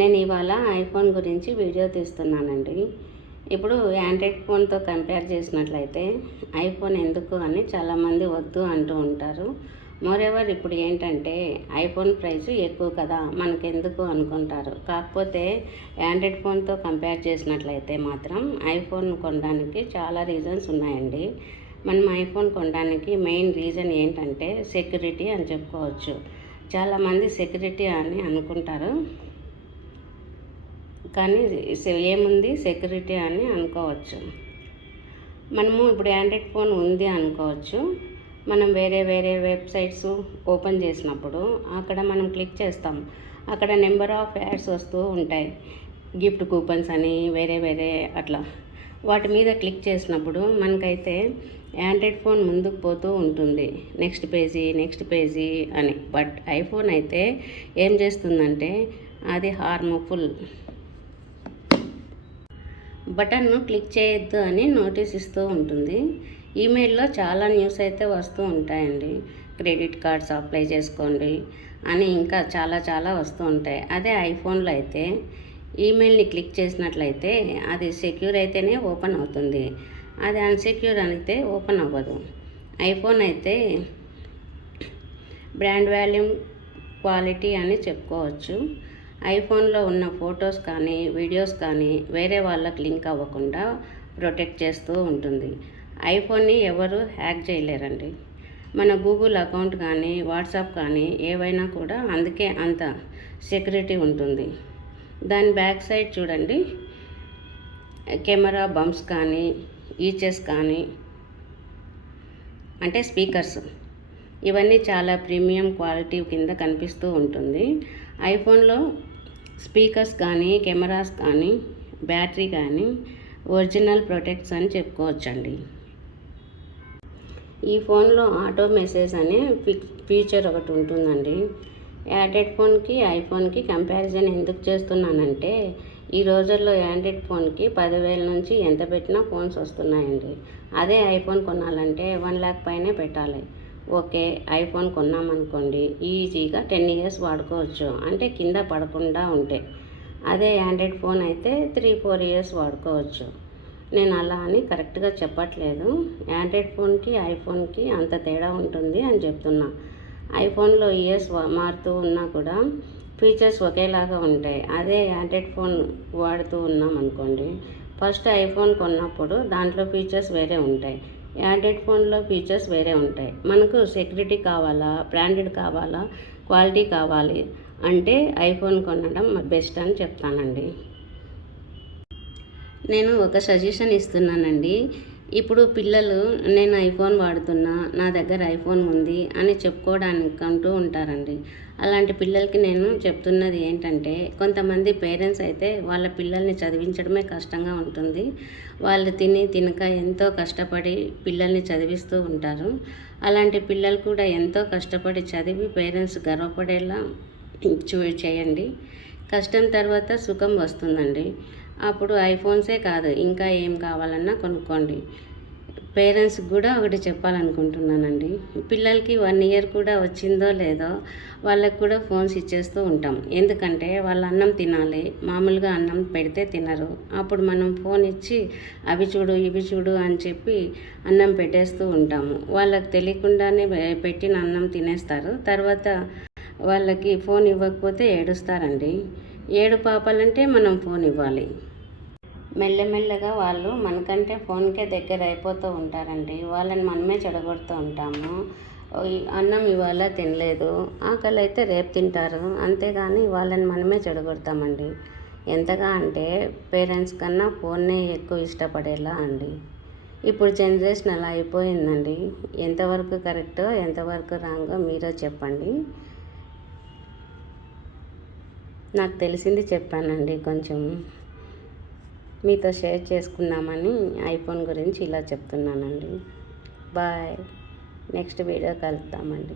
నేను ఇవాళ ఐఫోన్ గురించి వీడియో తీస్తున్నానండి. ఇప్పుడు ఆండ్రాయిడ్ ఫోన్తో కంపేర్ చేసినట్లయితే ఐఫోన్ ఎందుకు అని చాలామంది వద్దు అంటూ ఉంటారు. మోరెవర్ ఇప్పుడు ఏంటంటే ఐఫోన్ ప్రైస్ ఎక్కువ కదా, మనకెందుకు అనుకుంటారు. కాకపోతే ఆండ్రాయిడ్ ఫోన్తో కంపేర్ చేసినట్లయితే మాత్రం ఐఫోన్ కొనడానికి చాలా రీజన్స్ ఉన్నాయండి. మనం ఐఫోన్ కొనడానికి మెయిన్ రీజన్ ఏంటంటే సెక్యూరిటీ అని చెప్పుకోవచ్చు. చాలామంది సెక్యూరిటీ అని అనుకుంటారు, కానీ ఏముంది సెక్యూరిటీ అని అనుకోవచ్చు. మనము ఇప్పుడు ఆండ్రాయిడ్ ఫోన్ ఉంది అనుకోవచ్చు. మనం వేరే వెబ్సైట్స్ ఓపెన్ చేసినప్పుడు అక్కడ మనం క్లిక్ చేస్తాం. అక్కడ నెంబర్ ఆఫ్ యాడ్స్ వస్తూ ఉంటాయి, గిఫ్ట్ కూపన్స్ అని వేరే అట్లా. వాటి మీద క్లిక్ చేసినప్పుడు మనకైతే ఆండ్రాయిడ్ ఫోన్ ముందుకు పోతూ ఉంటుంది, నెక్స్ట్ పేజీ అని. బట్ ఐఫోన్ అయితే ఏం చేస్తుందంటే అది హార్మ్ఫుల్. బటన్ను క్లిక్ చేయొద్దు అని నోటీస్ ఇస్తూ ఉంటుంది. ఈమెయిల్లో చాలా న్యూస్ అయితే వస్తూ ఉంటాయండి. క్రెడిట్ కార్డ్స్ అప్లై చేసుకోండి అని ఇంకా చాలా వస్తూ ఉంటాయి. అదే ఐఫోన్లో అయితే ఈమెయిల్ని క్లిక్ చేసినట్లయితే అది సెక్యూర్ అయితేనే ఓపెన్ అవుతుంది, అది అన్సెక్యూర్ అయితే ఓపెన్ అవ్వదు. ఐఫోన్ అయితే బ్రాండ్ వాల్యూ క్వాలిటీ అని చెప్పుకోవచ్చు. ఐఫోన్లో ఉన్న ఫొటోస్ కానీ వీడియోస్ కానీ వేరే వాళ్ళకి లింక్ అవ్వకుండా ప్రొటెక్ట్ చేస్తూ ఉంటుంది. ఐఫోన్ని ఎవరు హ్యాక్ చేయలేరండి. మన గూగుల్ అకౌంట్ కానీ వాట్సాప్ కానీ ఏవైనా కూడా అందుకే అంత సెక్యూరిటీ ఉంటుంది. దాని బ్యాక్ సైడ్ చూడండి, కెమెరా బంప్స్ కానీ ఈచెస్ కానీ అంటే స్పీకర్స్, ఇవన్నీ చాలా ప్రీమియం క్వాలిటీ కింద కనిపిస్తూ ఉంటుంది. ఐఫోన్లో స్పీకర్స్ కానీ కెమెరాస్ కానీ బ్యాటరీ కానీ ఒరిజినల్ ప్రొటెక్ట్స్ అని చెప్పుకోవచ్చండి. ఈ ఫోన్లో ఆటో మెసేజ్ అనే ఫీచర్ ఒకటి ఉంటుందండి. ఆండ్రాయిడ్ ఫోన్కి ఐఫోన్కి కంపారిజన్ ఎందుకు చేస్తున్నానంటే ఈ రోజుల్లో ఆండ్రాయిడ్ ఫోన్కి 10,000 నుంచి ఎంత పెట్టినా ఫోన్స్ వస్తున్నాయండి. అదే ఐఫోన్ కొనాలంటే 1 lakh పైనే పెట్టాలి. ఓకే, ఐఫోన్ కొన్నామనుకోండి, ఈజీగా 10 years వాడుకోవచ్చు, అంటే కింద పడకుండా ఉంటే. అదే ఆండ్రాయిడ్ ఫోన్ అయితే 3-4 years వాడుకోవచ్చు. నేను అలా అని కరెక్ట్గా చెప్పట్లేదు. ఆండ్రాయిడ్ ఫోన్కి ఐఫోన్కి అంత తేడా ఉంటుంది అని చెప్తున్నా. ఐఫోన్లో ఇయర్స్ మారుతూ ఉన్నా కూడా ఫీచర్స్ ఒకేలాగా ఉంటాయి. అదే ఆండ్రాయిడ్ ఫోన్ వాడుతూ ఉన్నాం అనుకోండి, ఫస్ట్ ఐఫోన్ కొన్నప్పుడు దాంట్లో ఫీచర్స్ వేరే ఉంటాయి, ఆండ్రాయిడ్ ఫోన్లో ఫీచర్స్ వేరే ఉంటాయి. మనకు సెక్యూరిటీ కావాలా, బ్రాండెడ్ కావాలా, క్వాలిటీ కావాలి అంటే ఐఫోన్ కొనడం బెస్ట్ అని చెప్తానండి. నేను ఒక సజెషన్ ఇస్తున్నానండి. ఇప్పుడు పిల్లలు నేను ఐఫోన్ వాడుతున్నా, నా దగ్గర ఐఫోన్ ఉంది అని చెప్పుకోవడానికి అంటూ ఉంటారండి. అలాంటి పిల్లలకి నేను చెప్తున్నది ఏంటంటే, కొంతమంది పేరెంట్స్ అయితే వాళ్ళ పిల్లల్ని చదివించడమే కష్టంగా ఉంటుంది. వాళ్ళు తినక ఎంతో కష్టపడి పిల్లల్ని చదివిస్తూ ఉంటారు. అలాంటి పిల్లలు కూడా ఎంతో కష్టపడి చదివి పేరెంట్స్ గర్వపడేలా చేయండి. కష్టం తర్వాత సుఖం వస్తుందండి. అప్పుడు ఐఫోన్సే కాదు, ఇంకా ఏం కావాలన్నా కొనుక్కోండి. పేరెంట్స్కి కూడా ఒకటి చెప్పాలనుకుంటున్నానండి. పిల్లలకి 1 year కూడా వచ్చిందో లేదో వాళ్ళకి కూడా ఫోన్స్ ఇచ్చేస్తూ ఉంటాం. ఎందుకంటే వాళ్ళు అన్నం తినాలి, మామూలుగా అన్నం పెడితే తినరు. అప్పుడు మనం ఫోన్ ఇచ్చి అవి చూడు ఇవి చూడు అని చెప్పి అన్నం పెట్టేస్తూ ఉంటాము. వాళ్ళకి తెలియకుండానే పెట్టిన అన్నం తినేస్తారు. తర్వాత వాళ్ళకి ఫోన్ ఇవ్వకపోతే ఏడుస్తారండి. పాపాలంటే మనం ఫోన్ ఇవ్వాలి. మెల్లమెల్లగా వాళ్ళు మనకంటే ఫోన్కే దగ్గర అయిపోతూ ఉంటారండి. వాళ్ళని మనమే చెడగొడుతూ ఉంటాము. అన్నం ఇవాళ తినలేదు, ఆకలి అయితే రేపు తింటారు, అంతేగాని వాళ్ళని మనమే చెడగొడతామండి. ఎంతగా అంటే పేరెంట్స్ కన్నా ఫోన్నే ఎక్కువ ఇష్టపడేలా అండి. ఇప్పుడు జనరేషన్ అలా అయిపోయిందండి. ఎంతవరకు కరెక్టో ఎంతవరకు రాంగో మీరే చెప్పండి. నాకు తెలిసింది చెప్పానండి, కొంచెం మీతో షేర్ చేసుకుందామని ఐఫోన్ గురించి ఇలా చెప్తున్నానండి. బాయ్, నెక్స్ట్ వీడియో కలుద్దామండి.